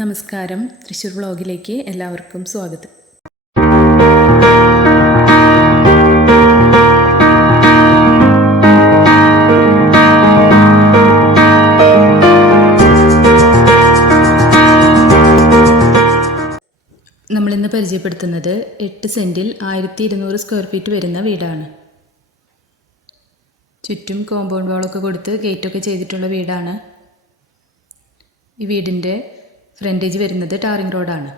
നമസ്കാരം. തൃശ്ശൂർ വ്ളോഗിലേക്ക് എല്ലാവർക്കും സ്വാഗതം. നമ്മളിന്ന് പരിചയപ്പെടുത്തുന്നത് എട്ട് സെന്റിൽ ആയിരത്തി ഇരുന്നൂറ് സ്ക്വയർ ഫീറ്റ് വരുന്ന വീടാണ്. ചുറ്റും കോമ്പൗണ്ട് വാളൊക്കെ കൊടുത്ത് ഗേറ്റൊക്കെ ചെയ്തിട്ടുള്ള വീടാണ്. ഈ വീടിന്റെ ഫ്രണ്ടേജ് വരുന്നത് ടാറിംഗ് റോഡാണ്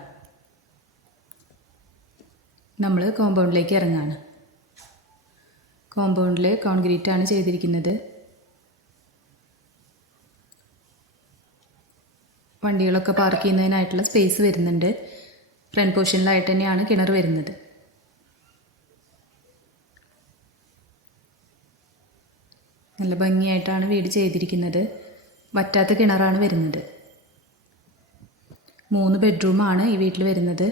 നമ്മൾ കോമ്പൗണ്ടിലേക്ക് ഇറങ്ങാണ്. കോമ്പൗണ്ടിൽ കോൺക്രീറ്റ് ആണ് ചെയ്തിരിക്കുന്നത്. വണ്ടികളൊക്കെ പാർക്ക് ചെയ്യുന്നതിനായിട്ടുള്ള സ്പേസ് വരുന്നുണ്ട്. ഫ്രണ്ട് പോർഷനിലായിട്ട് തന്നെയാണ് കിണർ വരുന്നത്. നല്ല ഭംഗിയായിട്ടാണ് വീട് ചെയ്തിരിക്കുന്നത്. വറ്റാത്ത കിണറാണ് വരുന്നത്. മൂന്ന് ബെഡ്റൂമാണ് ഈ വീട്ടിൽ വരുന്നത്.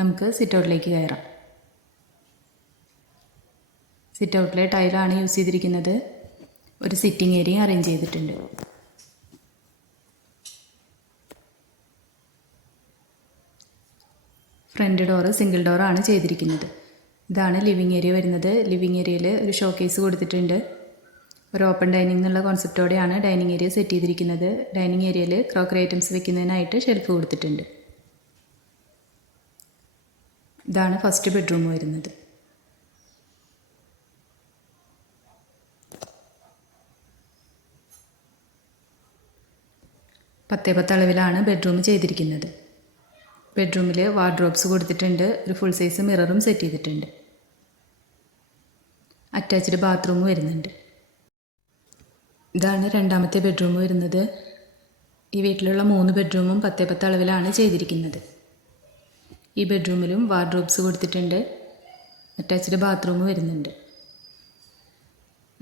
നമുക്ക് സിറ്റ് ഔട്ടിലേക്ക് കയറാം. സിറ്റ് ഔട്ടിലെ ടൈലാണ് യൂസ് ചെയ്തിരിക്കുന്നത്. ഒരു സിറ്റിംഗ് ഏരിയ അറേഞ്ച് ചെയ്തിട്ടുണ്ട്. ഫ്രണ്ട് ഡോറ് സിംഗിൾ ഡോറാണ് ചെയ്തിരിക്കുന്നത്. ഇതാണ് ലിവിങ് ഏരിയ വരുന്നത്. ലിവിങ് ഏരിയയിൽ ഒരു ഷോക്കേസ് കൊടുത്തിട്ടുണ്ട്. ഒരു ഓപ്പൺ ഡൈനിങ് എന്നുള്ള കോൺസെപ്റ്റോടെയാണ് ഡൈനിങ് ഏരിയ സെറ്റ് ചെയ്തിരിക്കുന്നത്. ഡൈനിങ് ഏരിയയിൽ ക്രോക്കറി ഐറ്റംസ് വെക്കുന്നതിനായിട്ട് ഷെൽഫ് കൊടുത്തിട്ടുണ്ട്. ഇതാണ് ഫസ്റ്റ് ബെഡ്റൂം വരുന്നത്. പത്തേ പത്ത് അളവിലാണ് ബെഡ്റൂം ചെയ്തിരിക്കുന്നത്. ബെഡ്റൂമിൽ വാർഡ്രോബ്സ് കൊടുത്തിട്ടുണ്ട്. ഒരു ഫുൾ സൈസ് മിററും സെറ്റ് ചെയ്തിട്ടുണ്ട്. അറ്റാച്ച്ഡ് ബാത്റൂം വരുന്നുണ്ട്. ഇതാണ് രണ്ടാമത്തെ ബെഡ്റൂം വരുന്നത്. ഈ വീട്ടിലുള്ള മൂന്ന് ബെഡ്റൂമും പത്തേ പത്ത് അളവിലാണ് ചെയ്തിരിക്കുന്നത്. ഈ ബെഡ്റൂമിലും വാർഡ്രോബ്സ് കൊടുത്തിട്ടുണ്ട്. അറ്റാച്ച്ഡ് ബാത്റൂം വരുന്നുണ്ട്.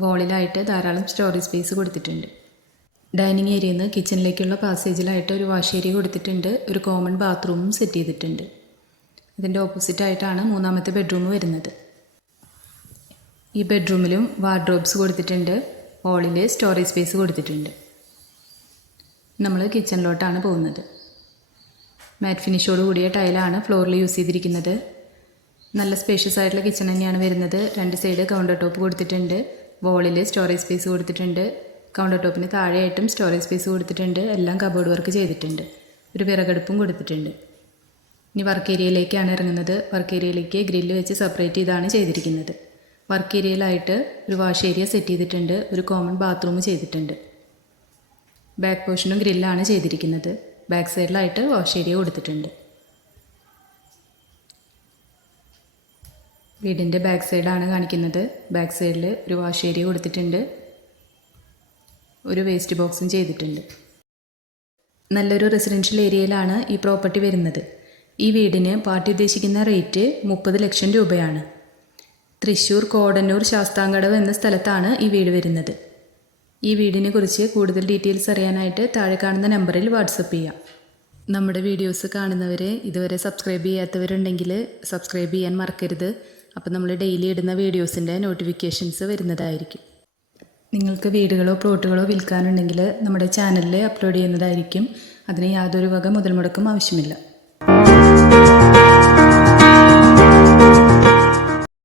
വോളിലായിട്ട് ധാരാളം സ്റ്റോറേജ് സ്പേസ് കൊടുത്തിട്ടുണ്ട്. ഡൈനിങ് ഏരിയയിൽ നിന്ന് കിച്ചണിലേക്കുള്ള പാസേജിലായിട്ട് ഒരു വാഷ് ഏരിയ കൊടുത്തിട്ടുണ്ട്. ഒരു കോമൺ ബാത്റൂമും സെറ്റ് ചെയ്തിട്ടുണ്ട്. ഇതിന്റെ ഓപ്പോസിറ്റായിട്ടാണ് മൂന്നാമത്തെ ബെഡ്റൂം വരുന്നത്. ഈ ബെഡ്റൂമിലും വാർഡ്രോബ്സ് കൊടുത്തിട്ടുണ്ട്. ഹോളിൽ സ്റ്റോറേജ് സ്പേസ് കൊടുത്തിട്ടുണ്ട്. നമ്മൾ കിച്ചണിലോട്ടാണ് പോകുന്നത്. മാറ്റ് ഫിനിഷോട് കൂടിയ ടൈലാണ് ഫ്ലോറിൽ യൂസ് ചെയ്തിരിക്കുന്നത്. നല്ല സ്പേഷ്യസ് ആയിട്ടുള്ള കിച്ചൺ തന്നെയാണ് വരുന്നത്. രണ്ട് സൈഡ് കൗണ്ടർ ടോപ്പ് കൊടുത്തിട്ടുണ്ട്. വോളിൽ സ്റ്റോറേജ് സ്പേസ് കൊടുത്തിട്ടുണ്ട്. കൗണ്ടർ ടോപ്പിന് താഴെയായിട്ടും സ്റ്റോറേജ് സ്പേസ് കൊടുത്തിട്ടുണ്ട്. എല്ലാം കബോർഡ് വർക്ക് ചെയ്തിട്ടുണ്ട്. ഒരു വിറകടുപ്പും കൊടുത്തിട്ടുണ്ട്. ഇനി വർക്ക് ഏരിയയിലേക്കാണ് ഇറങ്ങുന്നത്. വർക്ക് ഏരിയയിലേക്ക് ഗ്രില്ല് വെച്ച് സെപ്പറേറ്റ് ചെയ്താണ് ചെയ്തിരിക്കുന്നത്. വർക്ക് ഏരിയയിലായിട്ട് ഒരു വാഷ് ഏരിയ സെറ്റ് ചെയ്തിട്ടുണ്ട്. ഒരു കോമൺ ബാത്റൂം ചെയ്തിട്ടുണ്ട്. ബാക്ക് പോർഷനും ഗ്രില്ലാണ് ചെയ്തിരിക്കുന്നത്. ബാക്ക് സൈഡിലായിട്ട് വാഷ് ഏരിയ കൊടുത്തിട്ടുണ്ട്. വീടിന്റെ ബാക്ക് സൈഡാണ് കാണിക്കുന്നത്. ബാക്ക് സൈഡിൽ ഒരു വാഷ് ഏരിയ കൊടുത്തിട്ടുണ്ട്. ഒരു വേസ്റ്റ് ബോക്സും ചെയ്തിട്ടുണ്ട്. നല്ലൊരു റെസിഡൻഷ്യൽ ഏരിയയിലാണ് ഈ പ്രോപ്പർട്ടി വരുന്നത്. ഈ വീടിന് പാർട്ടി ഉദ്ദേശിക്കുന്ന റേറ്റ് മുപ്പത് ലക്ഷം രൂപയാണ്. തൃശ്ശൂർ കോടന്നൂർ ശാസ്താംകടവ് എന്ന സ്ഥലത്താണ് ഈ വീട് വരുന്നത്. ഈ വീടിനെ കുറിച്ച് കൂടുതൽ ഡീറ്റെയിൽസ് അറിയാനായിട്ട് താഴെ കാണുന്ന നമ്പറിൽ വാട്സപ്പ് ചെയ്യാം. നമ്മുടെ വീഡിയോസ് കാണുന്നവരെ ഇതുവരെ സബ്സ്ക്രൈബ് ചെയ്യാത്തവരുണ്ടെങ്കിൽ സബ്സ്ക്രൈബ് ചെയ്യാൻ മറക്കരുത്. അപ്പോൾ നമ്മൾ ഡെയിലി ഇടുന്ന വീഡിയോസിന്റെ നോട്ടിഫിക്കേഷൻസ് വരുന്നതായിരിക്കും. നിങ്ങൾക്ക് വീടുകളോ പ്ലോട്ടുകളോ വിൽക്കാനുണ്ടെങ്കിൽ നമ്മുടെ ചാനലിൽ അപ്ലോഡ് ചെയ്യുന്നതായിരിക്കും. അതിന് യാതൊരു വക മുതൽ മുടക്കും ആവശ്യമില്ല.